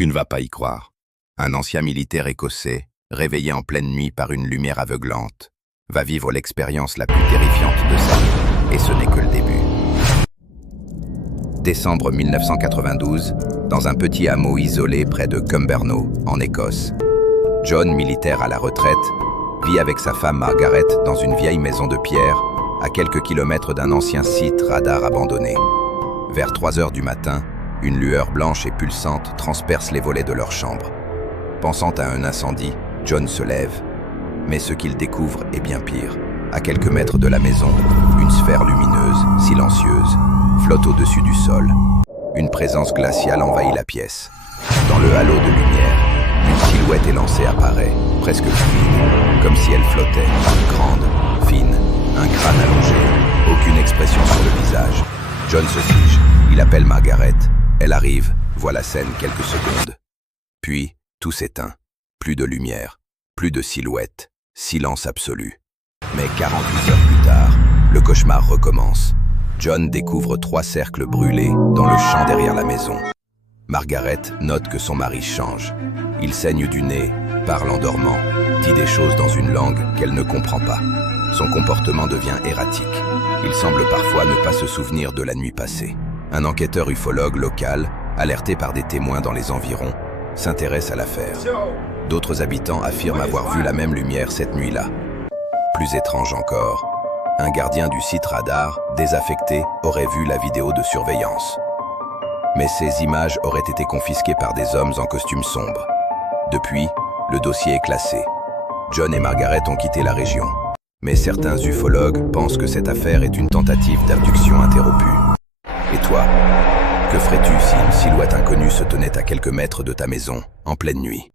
Tu ne vas pas y croire. Un ancien militaire écossais, réveillé en pleine nuit par une lumière aveuglante, va vivre l'expérience la plus terrifiante de sa vie, et ce n'est que le début. Décembre 1992, dans un petit hameau isolé près de Cumbernauld, en Écosse. John, militaire à la retraite, vit avec sa femme Margaret dans une vieille maison de pierre, à quelques kilomètres d'un ancien site radar abandonné. Vers 3 heures du matin, une lueur blanche et pulsante transperce les volets de leur chambre. Pensant à un incendie, John se lève. Mais ce qu'il découvre est bien pire. À quelques mètres de la maison, une sphère lumineuse, silencieuse, flotte au-dessus du sol. Une présence glaciale envahit la pièce. Dans le halo de lumière, une silhouette élancée apparaît, presque fluide, comme si elle flottait, grande, fine, un crâne allongé, aucune expression sur le visage. John se fige, il appelle Margaret, elle arrive, voit la scène quelques secondes. Puis, tout s'éteint, plus de lumière, plus de silhouette, silence absolu. Mais 48 heures plus tard, le cauchemar recommence. John découvre 3 cercles brûlés dans le champ derrière la maison. Margaret note que son mari change. Il saigne du nez, parle en dormant, dit des choses dans une langue qu'elle ne comprend pas. Son comportement devient erratique. Il semble parfois ne pas se souvenir de la nuit passée. Un enquêteur ufologue local, alerté par des témoins dans les environs, s'intéresse à l'affaire. D'autres habitants affirment avoir vu la même lumière cette nuit-là. Plus étrange encore, un gardien du site radar, désaffecté, aurait vu la vidéo de surveillance. Mais ces images auraient été confisquées par des hommes en costume sombre. Depuis, le dossier est classé. John et Margaret ont quitté la région. Mais certains ufologues pensent que cette affaire est une tentative d'abduction interrompue. Et toi, que ferais-tu si une silhouette inconnue se tenait à quelques mètres de ta maison, en pleine nuit ?